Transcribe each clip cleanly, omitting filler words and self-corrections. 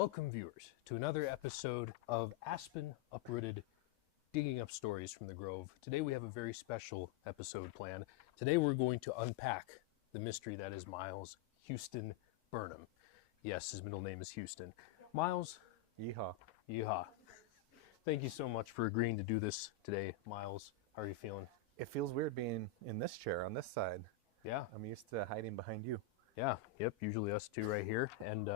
Welcome, viewers, to another episode of Aspen Uprooted, digging up stories from the Grove. Today we have a very special episode planned. Today we're going to unpack the mystery that is Myles Houston Burnham. Yes, his middle name is Houston. Myles, Yeehaw. yeehaw. Thank you so much for agreeing to do this today, Myles. How are you feeling? It feels weird being in this chair on this side. Yeah. I'm used to hiding behind you. Yeah, yep, usually us two right here. And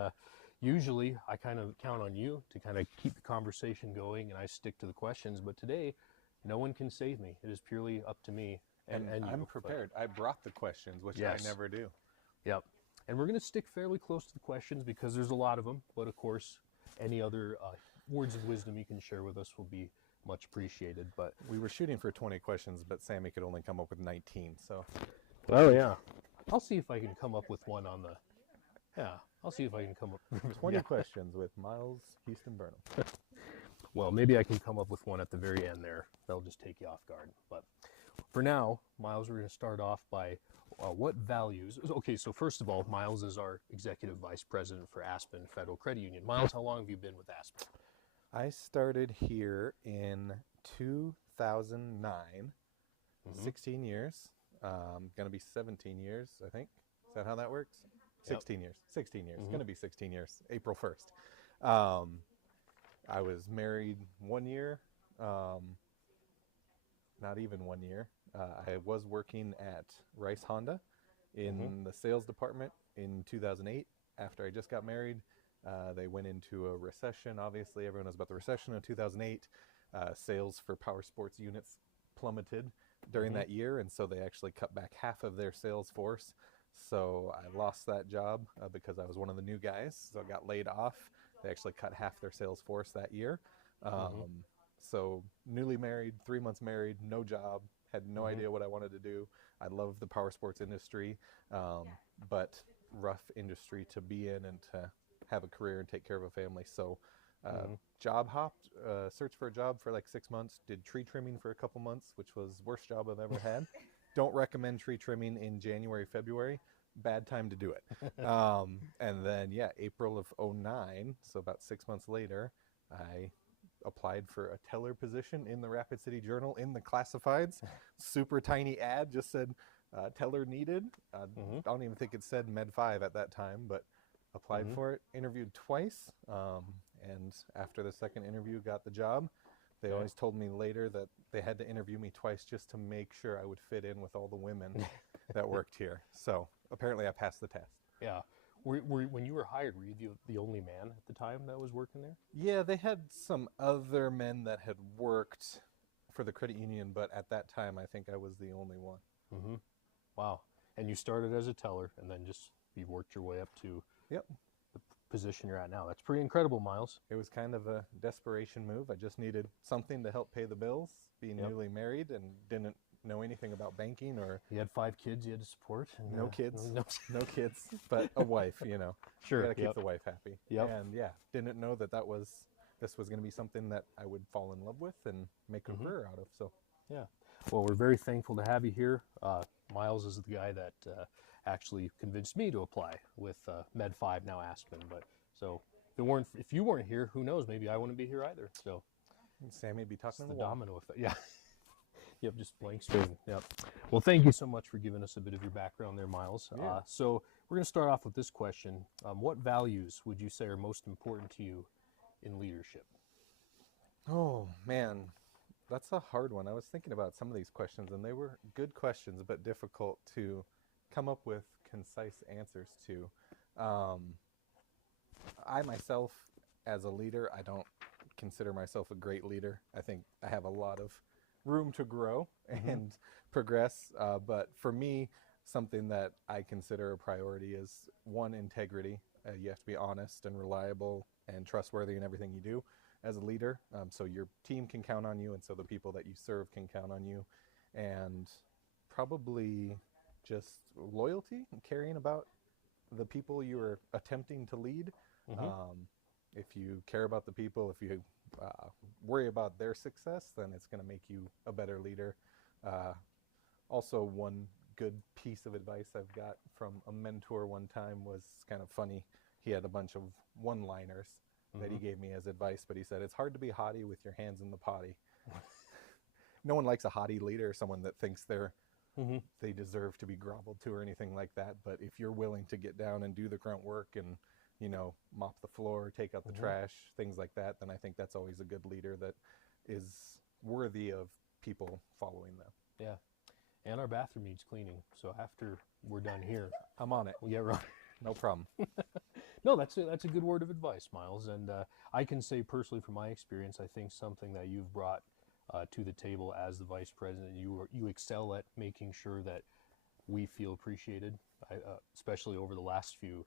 usually I kind of count on you to kind of keep the conversation going and I stick to the questions. But today, no one can save me. It is purely up to me and you. I'm prepared. I brought the questions, which Yes. I never do. Yep. And we're going to stick fairly close to the questions because there's a lot of them. But of course, any other words of wisdom you can share with us will be much appreciated. But We were shooting for 20 questions, but Sammy could only come up with 19. So oh yeah, I'll see if I can come up with one on the. Yeah, I'll see if I can come up. 20 Yeah. questions with Myles Houston Burnham. Well, maybe I can come up with one at the very end there. That'll just take you off guard. But for now, Myles, we're going to start off by what values. Okay, so first of all, Myles is our Executive Vice President for Aspen Federal Credit Union. Myles, how long have you been with Aspen? I started here in 2009, 16 years. Going to be 17 years, I think. Is that how that works? 16 years. 16 years. Going to be 16 years, April 1st. I was married 1 year, not even 1 year. I was working at Rice Honda in the sales department in 2008. After I just got married, they went into a recession. Obviously, everyone knows about the recession in 2008. Sales for power sports units plummeted during that year, and so they actually cut back half of their sales force. So I lost that job because I was one of the new guys, so I got laid off. They actually cut half their sales force that year. So newly married, 3 months married, no job, had no idea what I wanted to do. I love the power sports industry, but rough industry to be in and to have a career and take care of a family. So job hopped, searched for a job for like 6 months, did tree trimming for a couple months, which was the worst job I've ever had. Don't recommend tree trimming in January, February. Bad time to do it. And then, yeah, April of 09, so about 6 months later, I applied for a teller position in the Rapid City Journal in the classifieds. Super tiny ad, just said teller needed. I don't even think it said Med 5 at that time, but applied for it, interviewed twice, and after the second interview, got the job. They always told me later that they had to interview me twice just to make sure I would fit in with all the women that worked here. So apparently I passed the test. Yeah. When you were hired, were you the only man at the time that was working there? Yeah, they had some other men that had worked for the credit union, but at that time I think I was the only one. Wow. And you started as a teller and then just you worked your way up to Yep. the position you're at now. That's pretty incredible, Myles. It was kind of a desperation move. I just needed something to help pay the bills, being newly married and didn't know anything about banking or... You had 5 kids you had to support? And, No kids, No. no kids, but a wife, you know. Sure, You gotta keep yep. the wife happy. Yep. And yeah, didn't know that this was gonna be something that I would fall in love with and make a career out of, so. Yeah. Well, we're very thankful to have you here. Myles is the guy that actually convinced me to apply with Med 5, now Aspen. But so if you weren't here, who knows? Maybe I wouldn't be here either. So Sammy be talking it's to the the wall. domino effect. Yeah. Yep, just blank screen. Yep. Well, thank you so much for giving us a bit of your background there, Myles. Yeah. So we're going to start off with this question. What values would you say are most important to you in leadership? Oh, man, that's a hard one. I was thinking about some of these questions, and they were good questions, but difficult to come up with concise answers to. I myself, as a leader, I don't consider myself a great leader. I think I have a lot of room to grow and progress. But for me, something that I consider a priority is, one, integrity. You have to be honest and reliable and trustworthy in everything you do as a leader. So your team can count on you, and so the people that you serve can count on you. And probably just loyalty and caring about the people you are attempting to lead. If you care about the people, if you worry about their success, then it's going to make you a better leader. Also, one good piece of advice I've got from a mentor one time was kind of funny. He had a bunch of one-liners that he gave me as advice, but he said, it's hard to be haughty with your hands in the potty. No one likes a haughty leader, someone that thinks they deserve to be groveled to or anything like that. But if you're willing to get down and do the grunt work and, you know, mop the floor, take out the trash, things like that, then I think that's always a good leader that is worthy of people following them. Yeah. And our bathroom needs cleaning. So after we're done here, I'm on it. we'll get right. No problem. No, that's a good word of advice, Myles. And I can say personally from my experience, I think something that you've brought to the table as the vice president, you excel at making sure that we feel appreciated, especially over the last few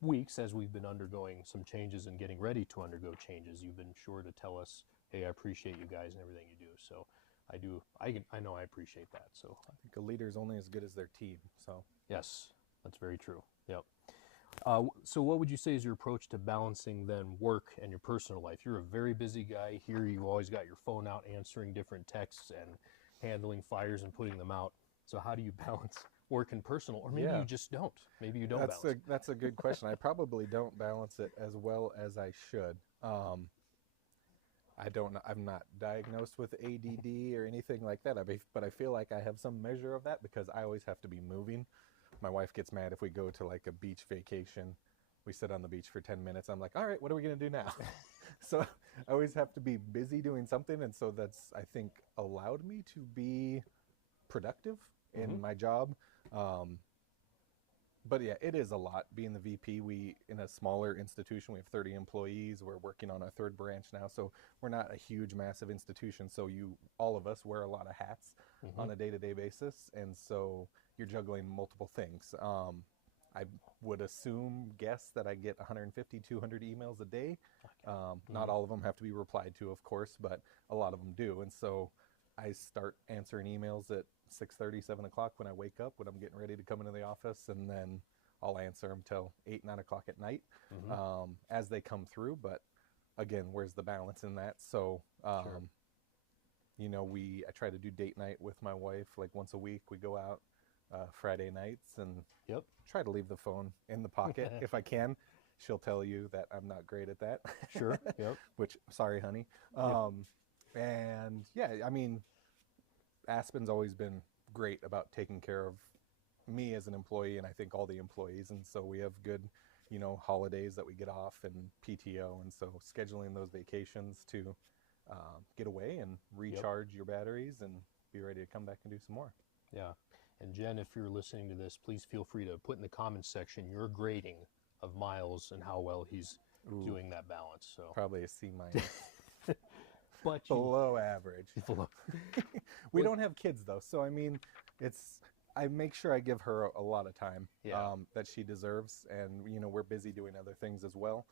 weeks as we've been undergoing some changes and getting ready to undergo changes. You've been sure to tell us, hey, I appreciate you guys and everything you do. So I know I appreciate that. So I think a leader is only as good as their team. So yes, that's very true. Yep. So what would you say is your approach to balancing then work and your personal life? You're a very busy guy here. You always got your phone out answering different texts and handling fires and putting them out. So how do you balance work and personal? Or maybe you just don't. Maybe you don't balance it. That's a good question. I probably don't balance it as well as I should. I don't know. I'm not diagnosed with ADD or anything like that. But I feel like I have some measure of that because I always have to be moving. My wife gets mad if we go to like a beach vacation. We sit on the beach for 10 minutes. I'm like, all right, what are we going to do now? So I always have to be busy doing something. And so that's, I think, allowed me to be productive in my job. But yeah, it is a lot. Being the VP, in a smaller institution, we have 30 employees. We're working on our 3rd branch now. So we're not a huge, massive institution. So all of us wear a lot of hats on a day-to-day basis. And so you're juggling multiple things. I would guess that I get 150, 200 emails a day. Not all of them have to be replied to, of course, but a lot of them do. And so I start answering emails at 6:30, 7 o'clock when I wake up, when I'm getting ready to come into the office, and then I'll answer them till 8, 9 o'clock at night as they come through. But again, where's the balance in that? So, you know, I try to do date night with my wife like once a week. We go out Friday nights and try to leave the phone in the pocket if I can. She'll tell you that I'm not great at that. Sure. Yep. Which, sorry, honey. And yeah, I mean, Aspen's always been great about taking care of me as an employee, and I think all the employees. And so we have good, you know, holidays that we get off and PTO. And so scheduling those vacations to get away and recharge your batteries and be ready to come back and do some more. Yeah. And Jen, if you're listening to this, please feel free to put in the comments section your grading of Myles and how well he's doing that balance. So probably a C-. But below average. We don't have kids though, so I mean, I make sure I give her a lot of time that she deserves, and you know, we're busy doing other things as well,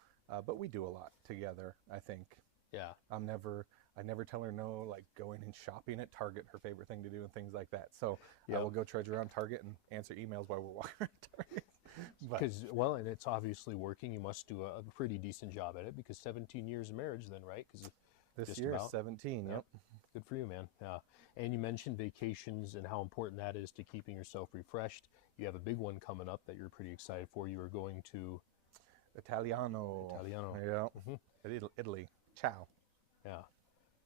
but we do a lot together, I think. Yeah. I never tell her no, like going and shopping at Target, her favorite thing to do, and things like that. So I will go trudge around Target and answer emails while we're walking around Target. Because, well, and it's obviously working. You must do a pretty decent job at it, because 17 years of marriage then, right? Because this year is 17, yep. Good for you, man. Yeah. And you mentioned vacations and how important that is to keeping yourself refreshed. You have a big one coming up that you're pretty excited for. You are going to Italiano. Yeah. Italy. Ciao. Yeah.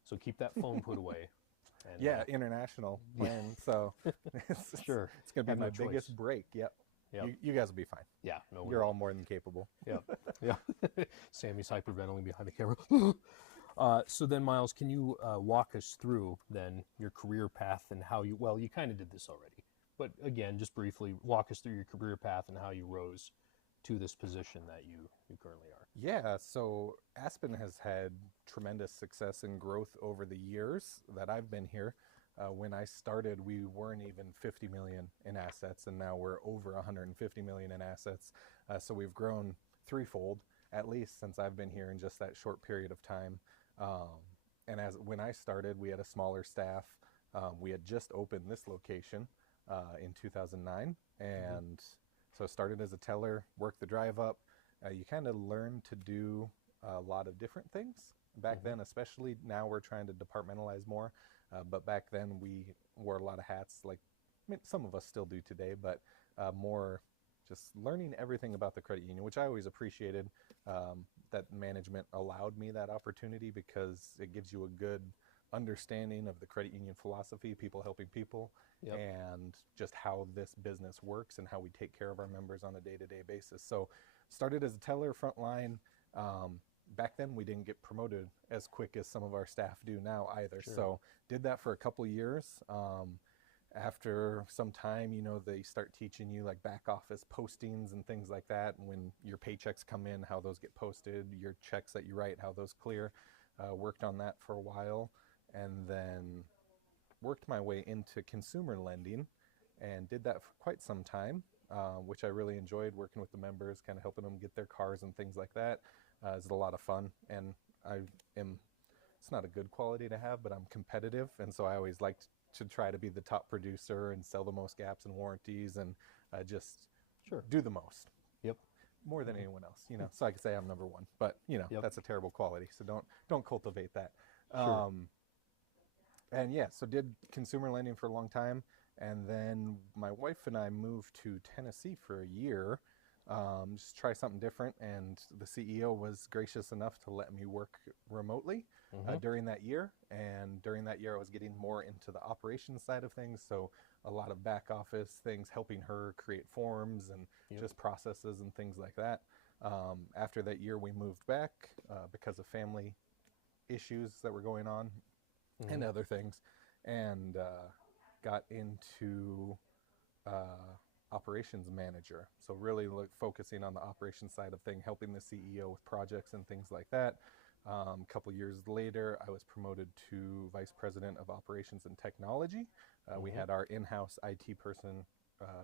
So keep that phone put away. And, international plan. So it's sure. It's going to be my biggest break. Yep. You guys will be fine. Yeah. No, you're all more than capable. Yeah. Sammy's hyperventilating behind the camera. So then, Myles, can you walk us through then your career path and how you kind of did this already, but again, just briefly walk us through your career path and how you rose to this position that you currently are. Yeah, so Aspen has had tremendous success and growth over the years that I've been here. When I started, we weren't even 50 million in assets, and now we're over 150 million in assets. So we've grown threefold, at least since I've been here in just that short period of time. And when I started, we had a smaller staff. We had just opened this location in 2009, and so I started as a teller, worked the drive up. You kind of learn to do a lot of different things back then, especially now we're trying to departmentalize more. But back then we wore a lot of hats, like some of us still do today, but more just learning everything about the credit union, which I always appreciated, that management allowed me that opportunity, because it gives you a good understanding of the credit union philosophy, people helping people, Yep. and just how this business works and how we take care of our members on a day-to-day basis. So started as a teller, frontline. Back then we didn't get promoted as quick as some of our staff do now either. Sure. So did that for a couple years. After some time, you know, they start teaching you like back office postings and things like that. And when your paychecks come in, how those get posted, your checks that you write, how those clear. Worked on that for a while, and then worked my way into consumer lending and did that for quite some time, which I really enjoyed, working with the members, kind of helping them get their cars and things like that. It's a lot of fun, and it's not a good quality to have, but I'm competitive, and so I always liked to try to be the top producer and sell the most gaps and warranties, and just Sure. do the most. Yep. More than anyone else, you know. So I could say I'm number one, but you know, Yep. that's a terrible quality. So don't cultivate that. Sure. And yeah, so did consumer lending for a long time, and then my wife and I moved to Tennessee for a year, just try something different. And the CEO was gracious enough to let me work remotely during that year. And during that year, I was getting more into the operations side of things. So a lot of back office things, helping her create forms and just processes and things like that. After that year, we moved back because of family issues that were going on and other things, and got into operations manager. So really focusing on the operations side of things, helping the CEO with projects and things like that. A couple years later, I was promoted to vice president of operations and technology. We had our in-house IT person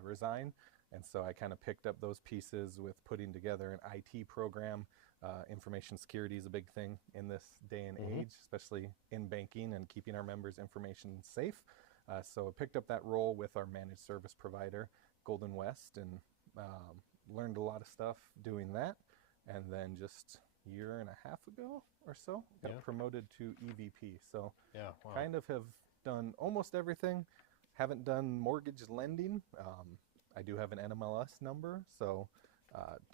resign, and so I kind of picked up those pieces with putting together an IT program. Information security is a big thing in this day and age, especially in banking and keeping our members' information safe. So I picked up that role with our managed service provider, Golden West, and learned a lot of stuff doing that. And then just a year and a half ago or so, got promoted to EVP. So kind of have done almost everything. Haven't done mortgage lending. I do have an NMLS number, so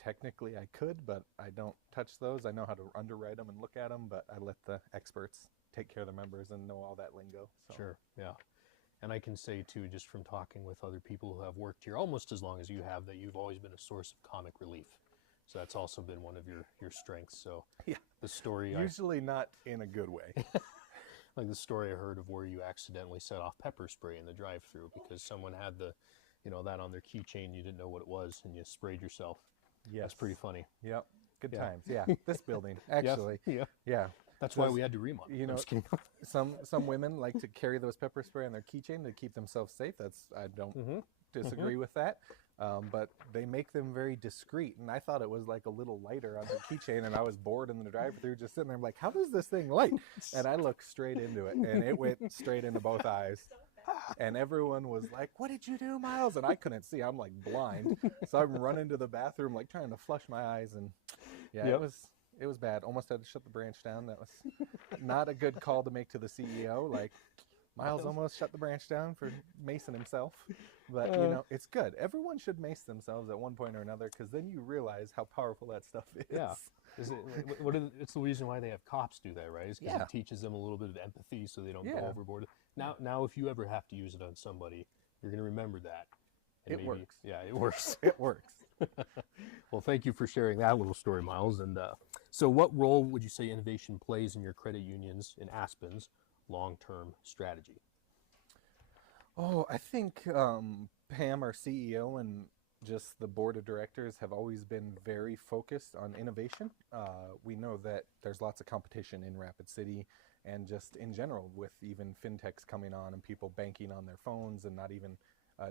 technically I could, but I don't touch those. I know how to underwrite them and look at them, but I let the experts take care of the members and know all that lingo. So. Sure, yeah. And I can say too, just from talking with other people who have worked here almost as long as you have, that you've always been a source of comic relief. So that's also been one of your strengths. So the story usually not in a good way. Like the story I heard of where you accidentally set off pepper spray in the drive-through because someone had the, you know, that on their keychain, you didn't know what it was, and you sprayed yourself. Yes. That's pretty funny. Yep. Good times. Yeah. This building, actually. Yeah. That's why we had to remodel. You know, some women like to carry those pepper spray on their keychain to keep themselves safe. I don't disagree with that. But they make them very discreet, and I thought it was like a little lighter on the keychain, and I was bored in the drive-through just sitting there. I'm like, how does this thing light? And I looked straight into it, and it went straight into both eyes. And everyone was like, what did you do, Myles? And I couldn't see. I'm like blind. So I'm running to the bathroom, like trying to flush my eyes. And it was bad. Almost had to shut the branch down. That was not a good call to make to the CEO. Like, Myles almost shut the branch down for macing himself. But, you know, it's good. Everyone should mace themselves at one point or another, because then you realize how powerful that stuff is. Yeah. It's the reason why they have cops do that, right? It's because it teaches them a little bit of empathy so they don't go overboard. Now, if you ever have to use it on somebody, you're going to remember that. And it works. Yeah, it works. It works. Well, thank you for sharing that little story, Myles. And so what role would you say innovation plays in your credit unions in Aspen's long-term strategy? Oh, I think Pam, our CEO, and just the board of directors have always been very focused on innovation. We know that there's lots of competition in Rapid City, and just in general with even fintechs coming on and people banking on their phones and not even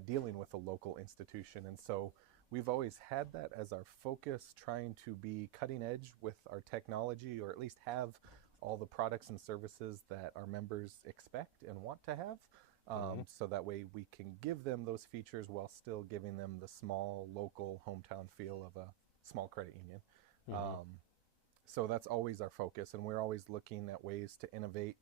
dealing with a local institution. And so we've always had that as our focus, trying to be cutting edge with our technology, or at least have all the products and services that our members expect and want to have. So that way we can give them those features while still giving them the small, local, hometown feel of a small credit union. So that's always our focus, and we're always looking at ways to innovate,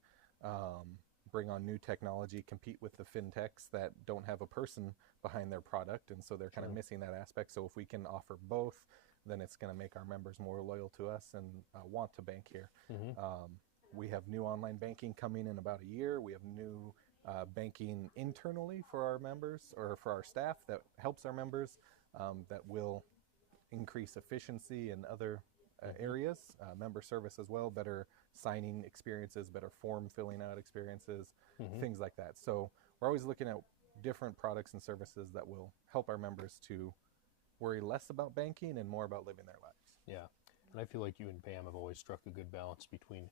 bring on new technology, compete with the fintechs that don't have a person behind their product, and so they're kind of missing that aspect. So if we can offer both, then it's going to make our members more loyal to us and want to bank here. We have new online banking coming in about a year. We have new banking internally for our members or for our staff that helps our members, that will increase efficiency in other areas, member service as well, better signing experiences, better form filling out experiences, things like that. So we're always looking at different products and services that will help our members to worry less about banking and more about living their lives. Yeah, and I feel like you and Pam have always struck a good balance between,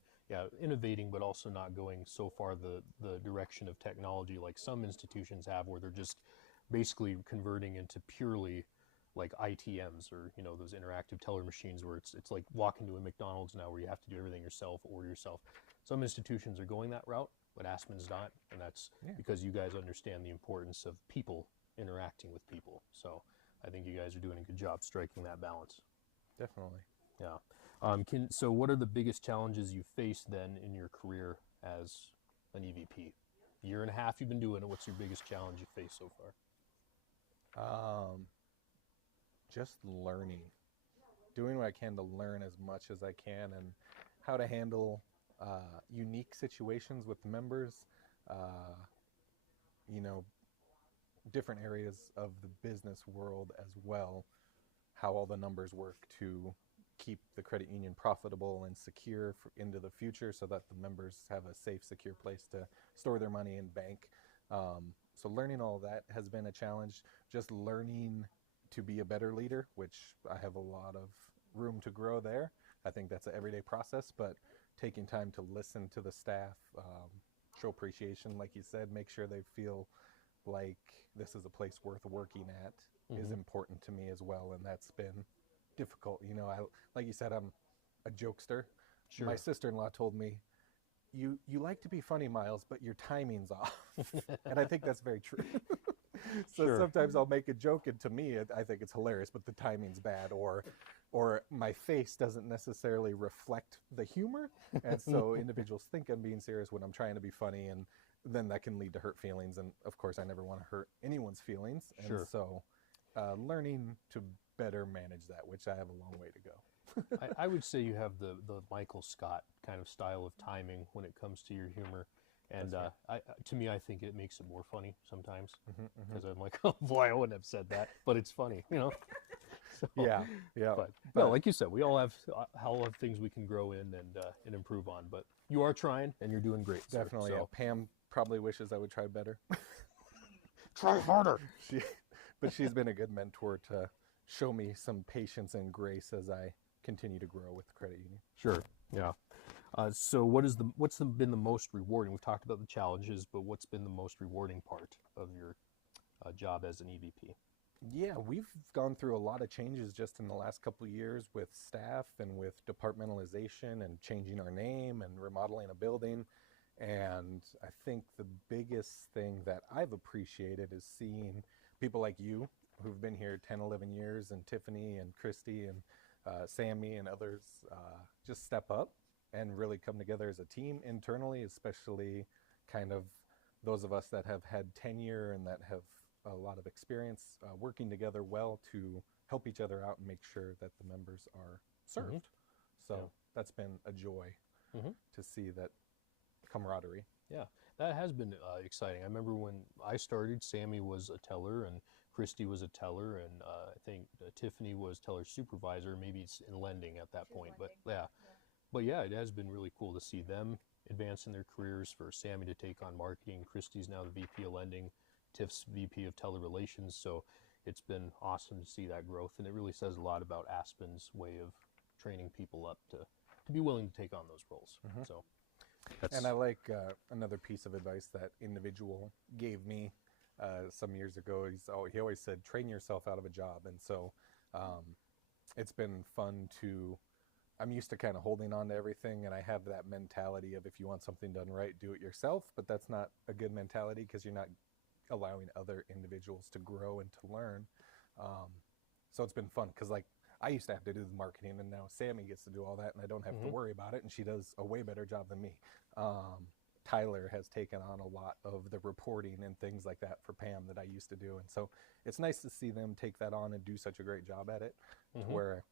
innovating, but also not going so far the direction of technology like some institutions have, where they're just basically converting into purely like ITMs, or those interactive teller machines where it's like walking to a McDonald's now where you have to do everything yourself, order yourself. Some institutions are going that route, but Aspen's not, and that's because you guys understand the importance of people interacting with people. So I think you guys are doing a good job striking that balance. Definitely. Yeah. So what are the biggest challenges you faced then in your career as an EVP? Year and a half you've been doing it. What's your biggest challenge you faced so far? Just learning, doing what I can to learn as much as I can, and how to handle unique situations with members, different areas of the business world as well, how all the numbers work to keep the credit union profitable and secure into the future, so that the members have a safe, secure place to store their money and bank. So learning all that has been a challenge. Just learning to be a better leader, which I have a lot of room to grow there. I think that's an everyday process, but taking time to listen to the staff, show appreciation, like you said, make sure they feel like this is a place worth working at is important to me as well, and that's been difficult. Like you said, I'm a jokester. Sure. My sister-in-law told me, you like to be funny, Myles, but your timing's off. And I think that's very true. So sometimes I'll make a joke, and to me, I think it's hilarious, but the timing's bad, or my face doesn't necessarily reflect the humor. And so individuals think I'm being serious when I'm trying to be funny, and then that can lead to hurt feelings. And of course, I never want to hurt anyone's feelings. And so learning to better manage that, which I have a long way to go. I would say you have the Michael Scott kind of style of timing when it comes to your humor. And to me, I think it makes it more funny sometimes, because I'm like, oh boy, I wouldn't have said that, but it's funny, So, yeah. But no, like you said, we all have things we can grow in and improve on. But you are trying, and you're doing great. Definitely. So. Yeah. Pam probably wishes I would try better. Try harder. But she's been a good mentor to show me some patience and grace as I continue to grow with the credit union. Sure. Yeah. So what's been the most rewarding? We've talked about the challenges, but what's been the most rewarding part of your job as an EVP? Yeah, we've gone through a lot of changes just in the last couple of years with staff and with departmentalization and changing our name and remodeling a building. And I think the biggest thing that I've appreciated is seeing people like you who've been here 10, 11 years, and Tiffany and Christy and Sammy and others just step up and really come together as a team internally, especially kind of those of us that have had tenure and that have a lot of experience working together well to help each other out and make sure that the members are served. So that's been a joy to see that camaraderie. Yeah, that has been exciting. I remember when I started, Sammy was a teller and Christy was a teller, and I think Tiffany was teller supervisor, maybe it's in lending at that point. But yeah, it has been really cool to see them advance in their careers, for Sammy to take on marketing. Christy's now the VP of lending, Tiff's VP of teller relations. So it's been awesome to see that growth, and it really says a lot about Aspen's way of training people up to be willing to take on those roles. So and I like another piece of advice that individual gave me some years ago. He always said, train yourself out of a job. And so it's been fun I'm used to kind of holding on to everything, and I have that mentality of, if you want something done right, do it yourself. But that's not a good mentality, because you're not allowing other individuals to grow and to learn. So it's been fun, because like I used to have to do the marketing, and now Sammy gets to do all that, and I don't have to worry about it, and she does a way better job than me. Tyler has taken on a lot of the reporting and things like that for Pam that I used to do. And so it's nice to see them take that on and do such a great job at it to where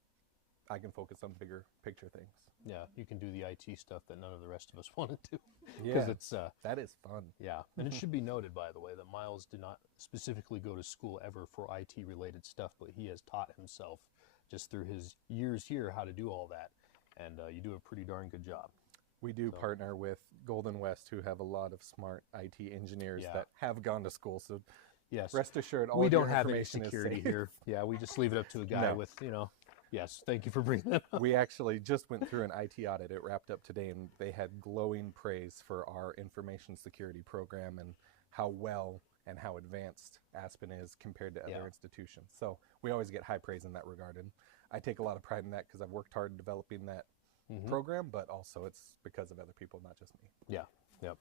I can focus on bigger picture things. Yeah, you can do the IT stuff that none of the rest of us want to do. Yeah, Because it's that is fun. yeah, and it should be noted, by the way, that Myles did not specifically go to school ever for IT related stuff, but he has taught himself just through his years here how to do all that, and you do a pretty darn good job. We do partner with Golden West, who have a lot of smart IT engineers Yeah. that have gone to school. So Yes, rest assured, all we of your don't have any information is security safe. here. Yeah, we just leave it up to a guy No. with, yes, thank you for bringing that up. We actually just went through an IT audit. It wrapped up today, and they had glowing praise for our information security program and how well and how advanced Aspen is compared to other institutions. So we always get high praise in that regard. And I take a lot of pride in that because I've worked hard developing that program, but also it's because of other people, not just me. Yeah, yep.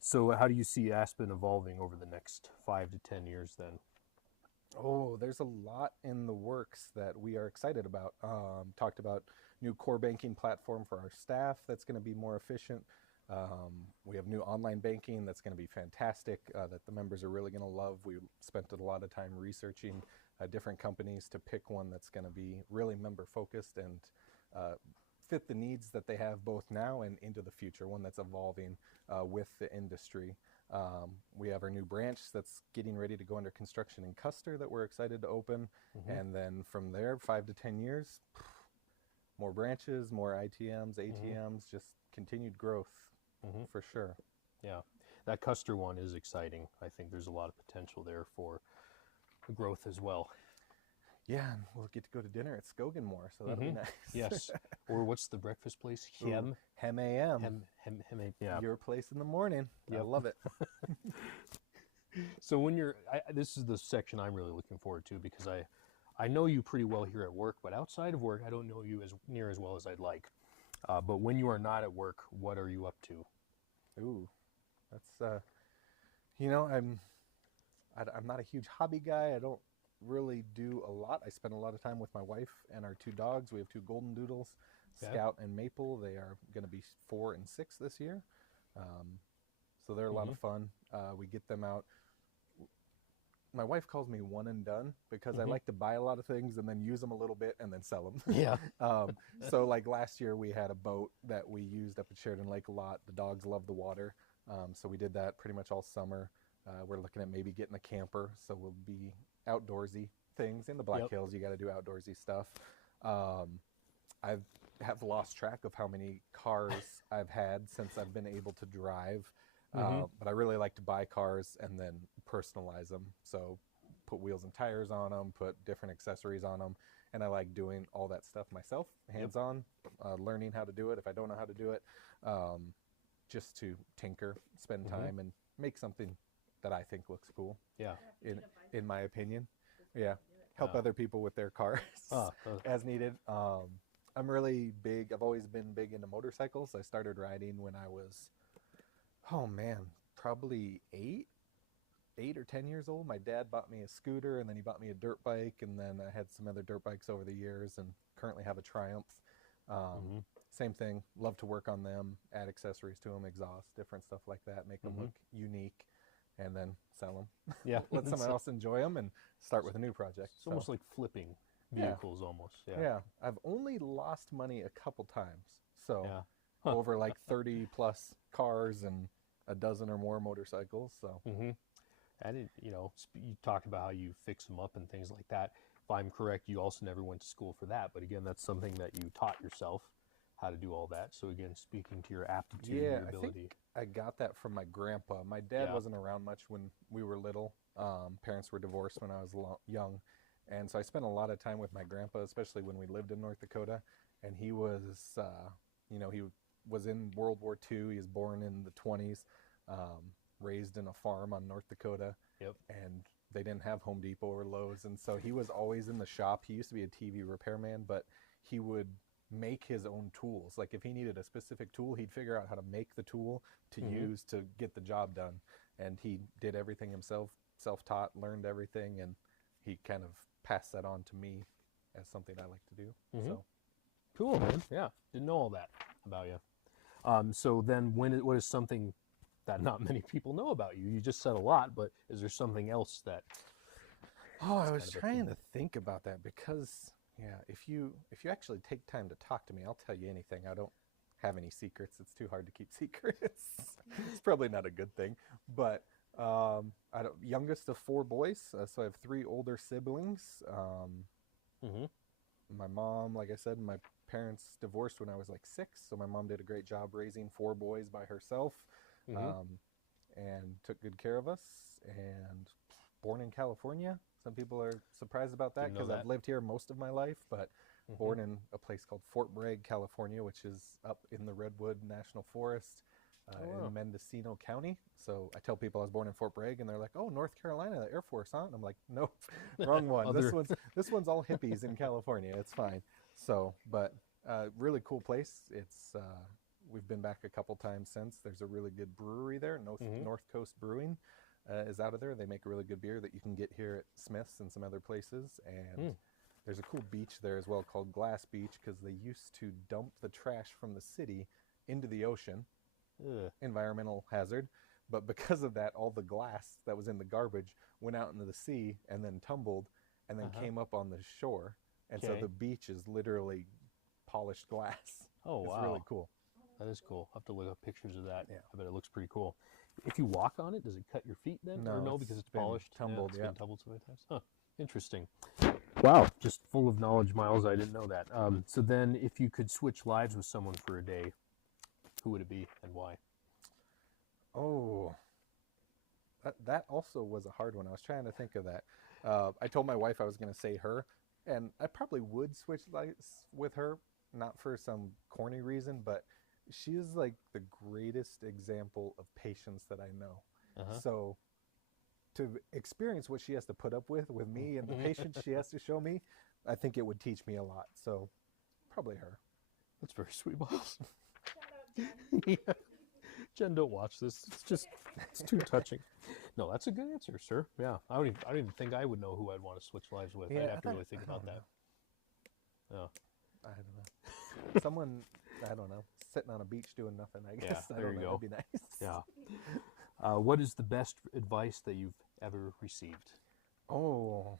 So how do you see Aspen evolving over the next 5 to 10 years then? Oh, there's a lot in the works that we are excited about. Talked about new core banking platform for our staff that's going to be more efficient. We have new online banking that's going to be fantastic, that the members are really going to love. We spent a lot of time researching different companies to pick one that's going to be really member focused and fit the needs that they have both now and into the future, one that's evolving with the industry. We have our new branch that's getting ready to go under construction in Custer that we're excited to open. And then from there, 5 to 10 years, more branches, more ITMs, ATMs, just continued growth for sure. Yeah, that Custer one is exciting. I think there's a lot of potential there for growth as well. Yeah, and we'll get to go to dinner at Skogan more, so that'll be nice. Yes. Or what's the breakfast place? Hem AM. Yeah. Your place in the morning. I Yep. love it. So when you're, this is the section I'm really looking forward to because I know you pretty well here at work, but outside of work, I don't know you as near as well as I'd like. But when you are not at work, what are you up to? Ooh, that's I'm not a huge hobby guy. I don't really do a lot. I spend a lot of time with my wife and our 2 dogs. We have 2 golden doodles, Scout and Maple. They are going to be 4 and 6 this year, so they're a lot of fun. We get them out. My wife calls me one and done because I like to buy a lot of things and then use them a little bit and then sell them. Yeah. So like last year we had a boat that we used up at Sheridan Lake a lot. The dogs love the water. So we did that pretty much all summer. We're looking at maybe getting a camper. So we'll be outdoorsy things in the Black Hills. You got to do outdoorsy stuff. I have lost track of how many cars I've had since I've been able to drive. But I really like to buy cars and then personalize them. So put wheels and tires on them, put different accessories on them. And I like doing all that stuff myself, hands-on, learning how to do it if I don't know how to do it, just to tinker, spend time, and make something that I think looks cool. Yeah. In my opinion. Yeah. Help other people with their cars as needed. I'm really big. I've always been big into motorcycles. I started riding when I was, probably 8 or 10 years old. My dad bought me a scooter, and then he bought me a dirt bike, and then I had some other dirt bikes over the years, and currently have a Triumph. Same thing. Love to work on them, add accessories to them, exhaust, different stuff like that, make them look unique, and then sell them. Yeah. Let someone else enjoy them and start with a new project. It's almost like flipping vehicles almost. Yeah. I've only lost money a couple times. So over like 30 plus cars and a dozen or more motorcycles. So And you talked about how you fix them up and things like that. If I'm correct, you also never went to school for that. But again, that's something that you taught yourself how to do all that. So again, speaking to your aptitude and your ability. I think I got that from my grandpa. My dad wasn't around much when we were little. Parents were divorced when I was young. And so I spent a lot of time with my grandpa, especially when we lived in North Dakota. And he was, he was in World War II. He was born in the 20s, raised in a farm on North Dakota. And they didn't have Home Depot or Lowe's. And so he was always in the shop. He used to be a TV repairman, but he would make his own tools. Like if he needed a specific tool, he'd figure out how to make the tool to use to get the job done. And he did everything himself, self-taught, learned everything, and he kind of passed that on to me as something I like to do. So cool, man. Yeah, didn't know all that about you. So then what is something that not many people know about you? You just said a lot, but is there something else that? Oh, I It's was kind of a trying thing. to think about that because, yeah, if you actually take time to talk to me, I'll tell you anything. I don't have any secrets. It's too hard to keep secrets. It's probably not a good thing, but I don't, youngest of four boys, so I have three older siblings. Mm-hmm. My mom, like I said, my parents divorced when I was like 6, so my mom did a great job raising four boys by herself, Mm-hmm. um, and took good care of us. And born in California. Some people are surprised about that Didn't know because I've that. lived here most of my life, but Mm-hmm. born in a place called Fort Bragg, California, which is up in the Redwood National Forest Oh wow. in Mendocino County. So I tell people I was born in Fort Bragg, and they're like, "Oh, North Carolina, the Air Force, huh?" And I'm like, "Nope, wrong one. This Other. one's all hippies in California. It's fine." So, but really cool place. It's we've been back a couple times since. There's a really good brewery there, Mm-hmm. North Coast Brewing is out of there. They make a really good beer that you can get here at Smith's and some other places. And Mm. there's a cool beach there as well called Glass Beach because they used to dump the trash from the city into the ocean, Ugh. environmental hazard. But because of that, all the glass that was in the garbage went out into the sea and then tumbled and then Uh-huh. came up on the shore. And so Okay. the beach is literally polished glass. Oh It's really wow. cool. That is cool. I'll have to look up pictures of that. Yeah. I bet it looks pretty cool. If you walk on it, does it cut your feet then? Or No, no, it's because it's been polished? tumbled, It's yeah. been tumbled so many times. Huh. Interesting. Wow. Just full of knowledge, Miles. I didn't know that. So then, if you could switch lives with someone for a day, who would it be and why? Oh, that also was a hard one. I was trying to think of that. I told my wife I was going to say her, and I probably would switch lives with her, not for some corny reason, but she is like the greatest example of patience that I know. Uh-huh. So to experience what she has to put up with me and the patience she has to show me, I think it would teach me a lot. So probably her. That's very sweet, Miles. Yeah. Jen, don't watch this. It's too touching. No, that's a good answer, sir. Yeah, I don't even think I would know who I'd want to switch lives with. I'd Yeah, have to really think I about don't that. know. Yeah. I don't know. Someone, I don't know, sitting on a beach doing nothing, I guess. Yeah, I there don't you know. go. That'd be nice. Yeah. What is the best advice that you've ever received? Oh,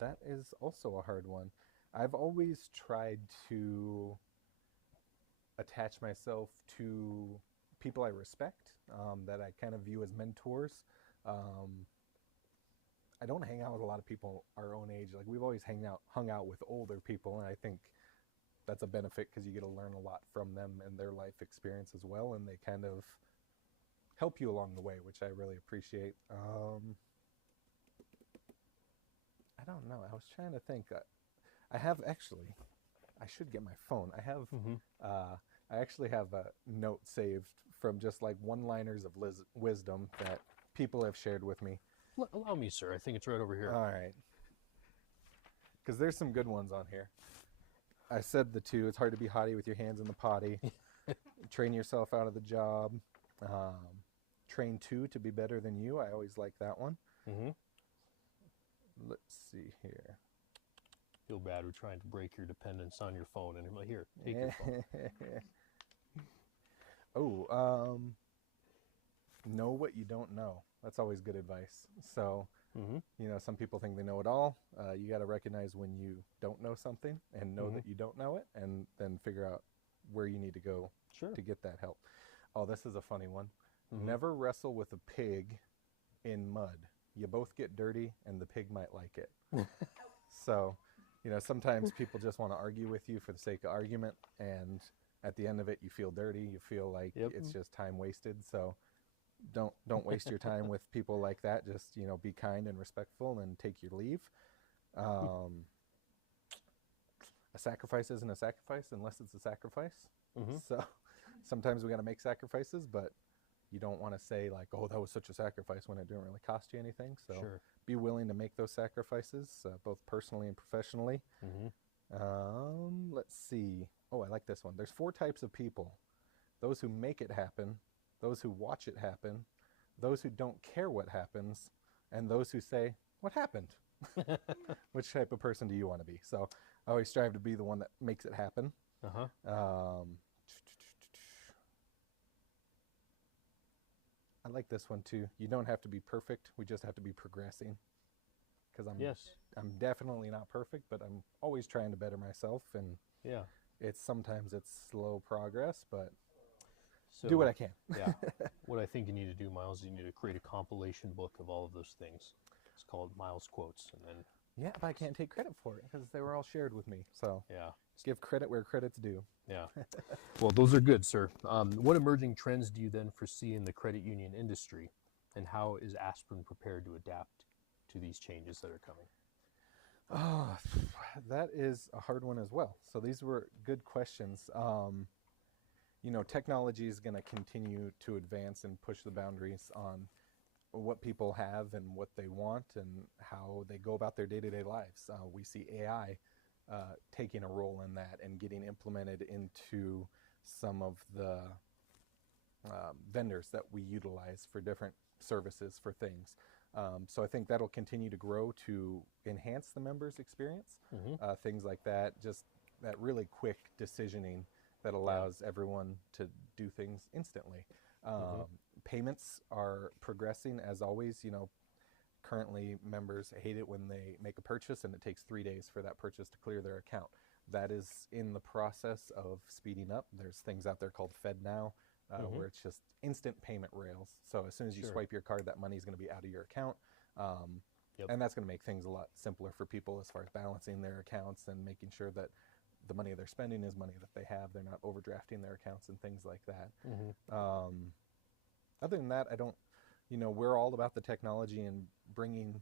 that is also a hard one. I've always tried to attach myself to people I respect, that I kind of view as mentors. Um, I don't hang out with a lot of people our own age. Like we've always hung out with older people, and I think that's a benefit because you get to learn a lot from them and their life experience as well, and they kind of help you along the way, which I really appreciate. I don't know. I was trying to think. I have actually. I should get my phone. I have. Mm-hmm. I actually have a note saved from just like one-liners of wisdom that people have shared with me. Allow me, sir. I think it's right over here. All right, because there's some good ones on here. I said the two. It's hard to be haughty with your hands in the potty. Train yourself out of the job. Train two to be better than you. I always like that one. Mm-hmm. Let's see here. Feel bad. We're trying to break your dependence on your phone, and I'm like, here, take your phone. Oh, know what you don't know. That's always good advice. So, Mm-hmm. you know, some people think they know it all. You got to recognize when you don't know something and know Mm-hmm. that you don't know it, and then figure out where you need to go Sure. to get that help. Oh, this is a funny one. Mm-hmm. Never wrestle with a pig in mud. You both get dirty, and the pig might like it. So, you know, sometimes people just want to argue with you for the sake of argument, and at the end of it, you feel dirty. You feel like Yep. it's just time wasted. So, don't waste your time with people like that. Just, you know, be kind and respectful and take your leave. A sacrifice isn't a sacrifice unless it's a sacrifice. Mm-hmm. So sometimes we got to make sacrifices, but you don't want to say like, oh, that was such a sacrifice when it didn't really cost you anything. So Sure. be willing to make those sacrifices, both personally and professionally. Mm-hmm. Let's see. Oh, I like this one. There's 4 types of people: those who make it happen, those who watch it happen, those who don't care what happens, and those who say, what happened? Which type of person do you want to be? So I always strive to be the one that makes it happen. Uh-huh. I like this one too. You don't have to be perfect. We just have to be progressing. Because I'm definitely not perfect, but I'm always trying to better myself. And Yeah. sometimes it's slow progress, but So, do what I can. Yeah. What I think you need to do, Myles, is you need to create a compilation book of all of those things. It's called Myles Quotes, and then Yeah, but I can't take credit for it because they were all shared with me. So yeah, give credit where credit's due. yeah. Well, those are good, sir. What emerging trends do you then foresee in the credit union industry, and how is Aspen prepared to adapt to these changes that are coming? Oh, that is a hard one as well. So these were good questions. You know, technology is going to continue to advance and push the boundaries on what people have and what they want and how they go about their day-to-day lives. We see AI taking a role in that and getting implemented into some of the vendors that we utilize for different services for things. So I think that'll continue to grow to enhance the members' experience. Things like that, just that really quick decisioning that allows everyone to do things instantly. Payments are progressing as always. You know, currently members hate it when they make a purchase and it takes 3 days for that purchase to clear their account. That is in the process of speeding up. There's things out there called FedNow, where it's just instant payment rails. So as soon as you swipe your card, that money is going to be out of your account. And that's going to make things a lot simpler for people as far as balancing their accounts and making sure that the money they're spending is money that they have. They're not overdrafting their accounts and things like that. Other than that, I don't, you know, we're all about the technology and bringing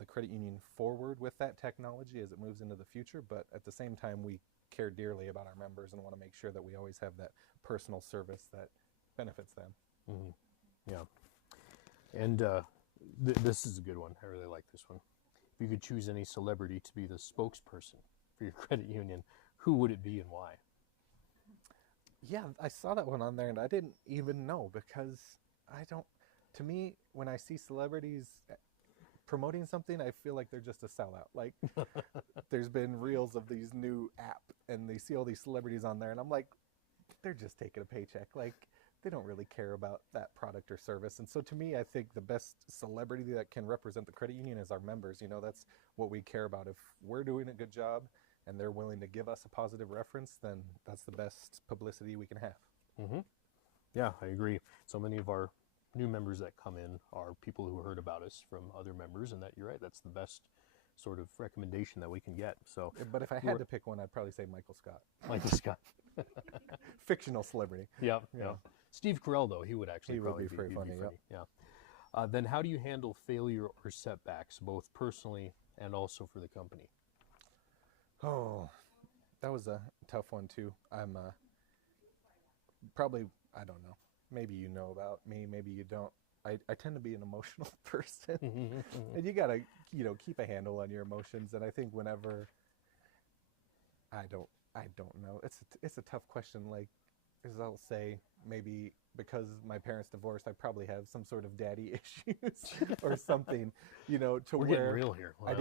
the credit union forward with that technology as it moves into the future. But at the same time, we care dearly about our members and want to make sure that we always have that personal service that benefits them. Yeah. And this is a good one. I really like this one. If you could choose any celebrity to be the spokesperson for your credit union, who would it be and why? Yeah, I saw that one on there and I didn't even know because I don't, to me, when I see celebrities promoting something, I feel like they're just a sellout. Like there's been reels of these new app and they see all these celebrities on there and I'm like, they're just taking a paycheck. Like they don't really care about that product or service. And so to me, I think the best celebrity that can represent the credit union is our members. You know, that's what we care about. If we're doing a good job and they're willing to give us a positive reference, then that's the best publicity we can have. Yeah, I agree. So many of our new members that come in are people who heard about us from other members, and that you're right, that's the best sort of recommendation that we can get. So, but if I had to pick one, I'd probably say Michael Scott. Michael Scott. Fictional celebrity. Yeah. Steve Carell, though, he would actually probably be very funny. Yeah. Then how do you handle failure or setbacks, both personally and also for the company? Oh, that was a tough one too. I'm probably, I don't know, maybe you know about me, maybe you don't. I tend to be an emotional person and you gotta, you know, keep a handle on your emotions. And I think whenever I don't know, it's a tough question. Like, as I'll say, maybe because my parents divorced, I probably have some sort of daddy issues or something, you know, to We're where getting real here. I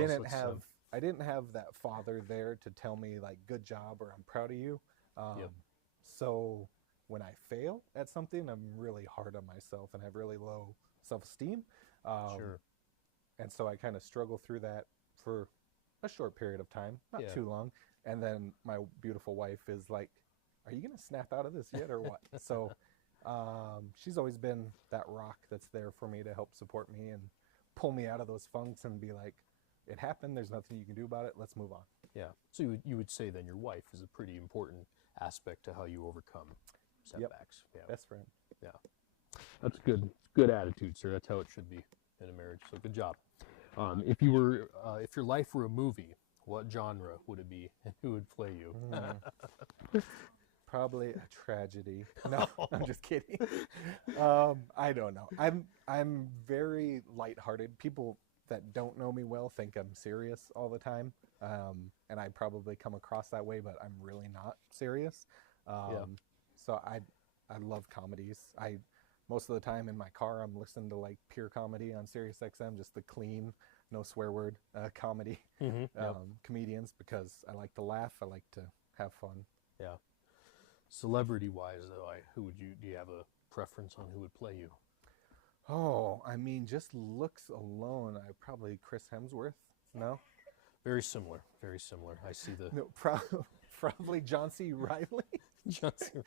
didn't have that father there to tell me like, good job, or I'm proud of you. So when I fail at something, I'm really hard on myself and have really low self-esteem. And so I kind of struggle through that for a short period of time, not too long. And then my beautiful wife is like, are you going to snap out of this yet or what? So she's always been that rock that's there for me to help support me and pull me out of those funks and be like, it happened, there's nothing you can do about it, let's move on. Yeah. So you would say then your wife is a pretty important aspect to how you overcome setbacks. Yeah. Best friend. Yeah. That's good. Good attitude, sir. That's how it should be in a marriage. So good job. If your life were a movie, what genre would it be and who would play you? Probably a tragedy. No, I'm just kidding. I don't know. I'm very lighthearted. People that don't know me well think I'm serious all the time, and I probably come across that way, but I'm really not serious. So I love comedies. Most of the time in my car, I'm listening to like pure comedy on Sirius XM, just the clean, no swear word comedy comedians, because I like to laugh. I like to have fun. Yeah. Celebrity-wise, though, do you have a preference on who would play you? Oh, I mean, just looks alone, I probably Chris Hemsworth. No, Very similar. Very similar. I see the no, probably John C. Riley Johnson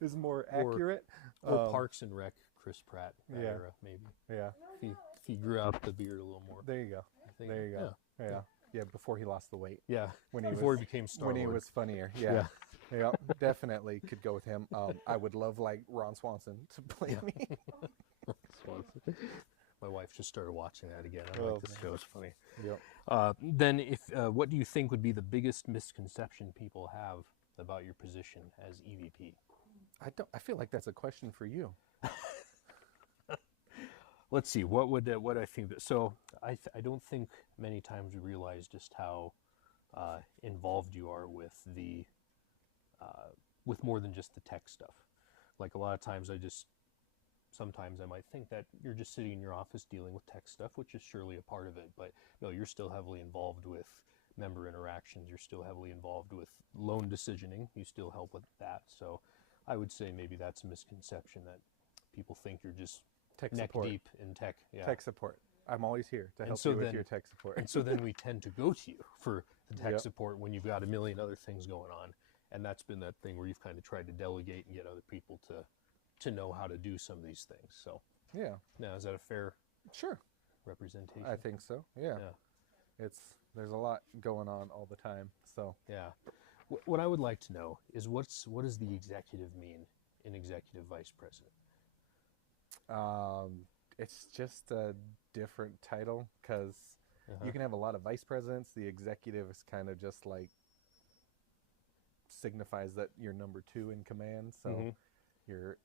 is more or accurate. or Parks and Rec, Chris Pratt that yeah. era maybe. Yeah, If he grew out the beard a little more. there you go. I think. There you go. Yeah, yeah. Before he lost the weight, Yeah. when he Before was he became Star when he Lord. was funnier. Yeah. Yeah, definitely could go with him. I would love like Ron Swanson to play me. My wife just started watching that again. I Oh, like this show. It's funny. Yep. Then, if what do you think would be the biggest misconception people have about your position as EVP? I feel like that's a question for you. Let's see. What I think. So I don't think many times we realize just how involved you are with more than just the tech stuff. Like a lot of times, sometimes I might think that you're just sitting in your office dealing with tech stuff, which is surely a part of it. But no, you're still heavily involved with member interactions. You're still heavily involved with loan decisioning. You still help with that. So I would say maybe that's a misconception that people think you're just Tech neck support. deep in tech. Yeah. Tech support. I'm always here to help so you with then- your tech support. And so then we tend to go to you for the tech Yep. support when you've got a million other things going on. And that's been that thing where you've kind of tried to delegate and get other people to know how to do some of these things. So Yeah, now, is that a fair sure. representation? I think so. Yeah. Yeah. There's a lot going on all the time. So Yeah. What I would like to know is what does the executive mean in executive vice president? it's just a different title because Uh-huh. you can have a lot of vice presidents. The executive is kind of just like signifies that you're number two in command. So Mhm. you're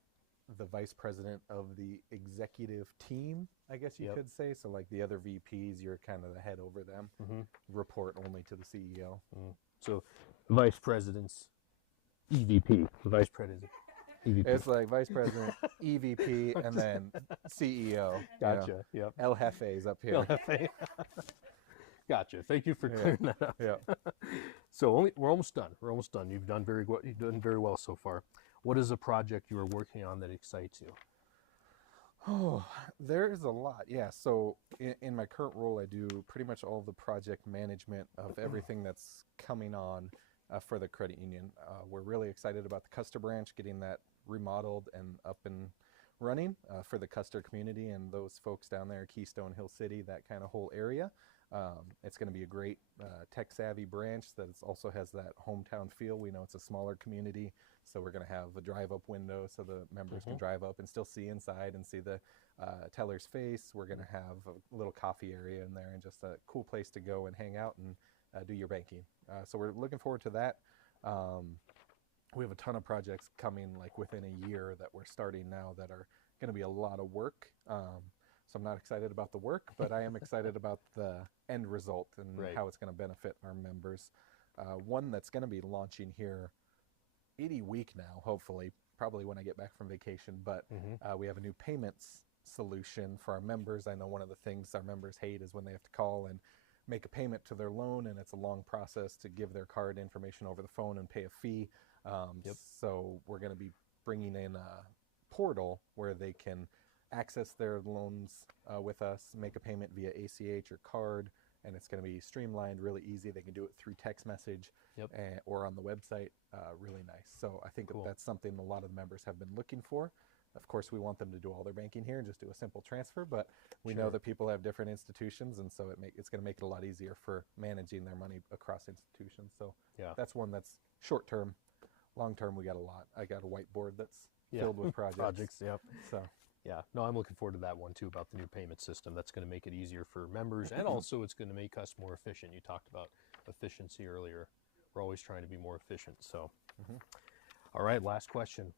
the vice president of the executive team, I guess you Yep. could say. So like the other VPs, you're kind of the head over them. Mhm. Report only to the CEO. So, vice president's EVP, the vice president EVP. It's like vice president, EVP, and then CEO. you know. Gotcha. Yep. El Jefe's up here. LFA. Gotcha. Thank you for Yeah. clearing that up. Yeah. So we're almost done. We're almost done. You've done very well. You've done very well so far. What is a project you are working on that excites you? Oh, there's a lot. Yeah. So in my current role, I do pretty much all the project management of everything that's coming on for the credit union. We're really excited about the Custer branch, getting that remodeled and up and running for the Custer community and those folks down there, Keystone, Hill City, that kind of whole area. It's going to be a great tech-savvy branch that also has that hometown feel. We know it's a smaller community, so we're going to have a drive-up window so the members can drive up and still see inside and see the teller's face. We're going to have a little coffee area in there and just a cool place to go and hang out and do your banking. So we're looking forward to that. We have a ton of projects coming like within a year that we're starting now that are going to be a lot of work. So I'm not excited about the work, but I am excited about the end result and Right. how it's going to benefit our members. One that's going to be launching here any week now, hopefully, probably when I get back from vacation. But we have a new payments solution for our members. I know one of the things our members hate is when they have to call and make a payment to their loan, and it's a long process to give their card information over the phone and pay a fee. So we're going to be bringing in a portal where they can access their loans with us, make a payment via ACH or card, and it's going to be streamlined, really easy. They can do it through text message or on the website. Really nice. So I think Cool. that's something a lot of the members have been looking for. Of course, we want them to do all their banking here and just do a simple transfer, but we know Sure. that people have different institutions, and so it's going to make it a lot easier for managing their money across institutions. So Yeah. that's one that's short term. Long term, we got a lot. I got a whiteboard that's Yeah. filled with projects. Projects. Yep. So Yeah. No, I'm looking forward to that one too about the new payment system. That's going to make it easier for members, and also it's going to make us more efficient. You talked about efficiency earlier. We're always trying to be more efficient. So, all right. Last question.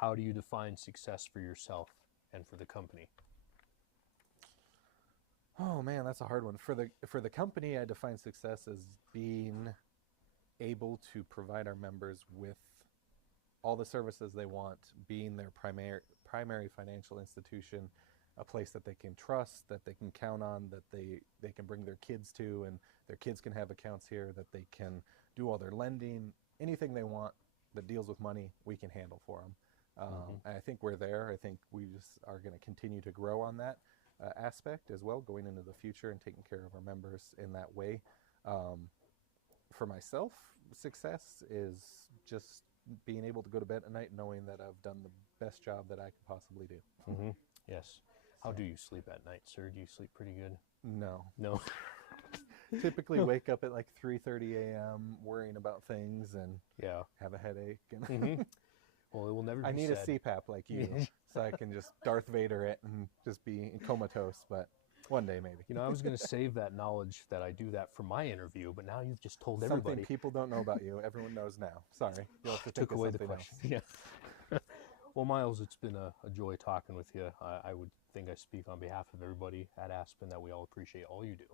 How do you define success for yourself and for the company? oh man, that's a hard one. For the company, I define success as being able to provide our members with all the services they want, being their primary financial institution, a place that they can trust, that they can count on, that they can bring their kids to, and their kids can have accounts here, that they can do all their lending, anything they want that deals with money, we can handle for them. And I think we're there. I think we just are going to continue to grow on that aspect as well, going into the future and taking care of our members in that way. For myself, success is just being able to go to bed at night knowing that I've done the best job that I could possibly do. Yes. How do you sleep at night, sir? Do you sleep pretty good? No. No. Typically wake up at like 3:30 a.m. worrying about things and have a headache. And Well, it will never be I need said. a CPAP like you, so I can just Darth Vader it and just be comatose. But one day maybe. You know, I was going to save that knowledge that I do that for my interview, but now you've just told Something everybody. people don't know about you. Everyone knows now. Sorry. You'll have to think Took of away the something question. else. Yeah. Well, Myles, it's been a joy talking with you. I would think I speak on behalf of everybody at Aspen that we all appreciate all you do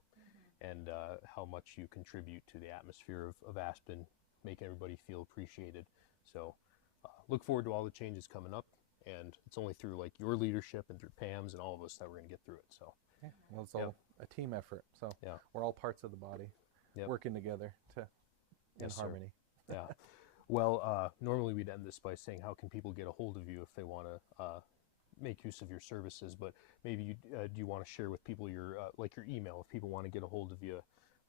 and how much you contribute to the atmosphere of Aspen, making everybody feel appreciated. So look forward to all the changes coming up, and it's only through like your leadership and through Pam's and all of us that we're going to get through it. So Yeah, well, it's all a team effort. So Yeah. we're all parts of the body working together in Yes, sir. harmony. Yeah. Well, normally we'd end this by saying, how can people get a hold of you if they want to make use of your services? But maybe you, do you want to share with people your like your email if people want to get a hold of you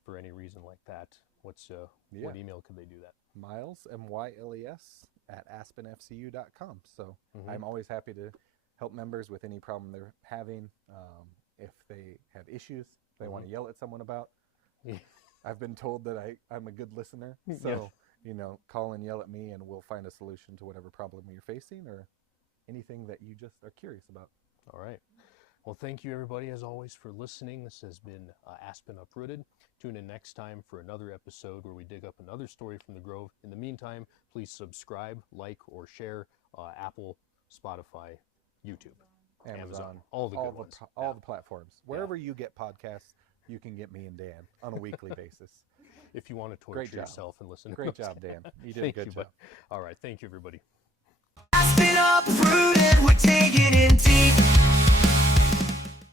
for any reason like that? What's what email could they do that? Myles, MYLES, at aspenfcu.com. So I'm always happy to help members with any problem they're having. If they have issues they want to yell at someone about. I've been told that I'm a good listener. So, you know, call and yell at me and we'll find a solution to whatever problem you're facing or anything that you just are curious about. All right. Well, thank you, everybody, as always, for listening. This has been Aspen Uprooted. Tune in next time for another episode where we dig up another story from the Grove. In the meantime, please subscribe, like, or share Apple, Spotify, YouTube, Amazon, all the good ones. All the platforms. Wherever you get podcasts, you can get me and Dan on a weekly basis. If you want to torture yourself and listen. Great job, Dan. You did a good job. All right. Thank you, everybody. Aspen uprooted.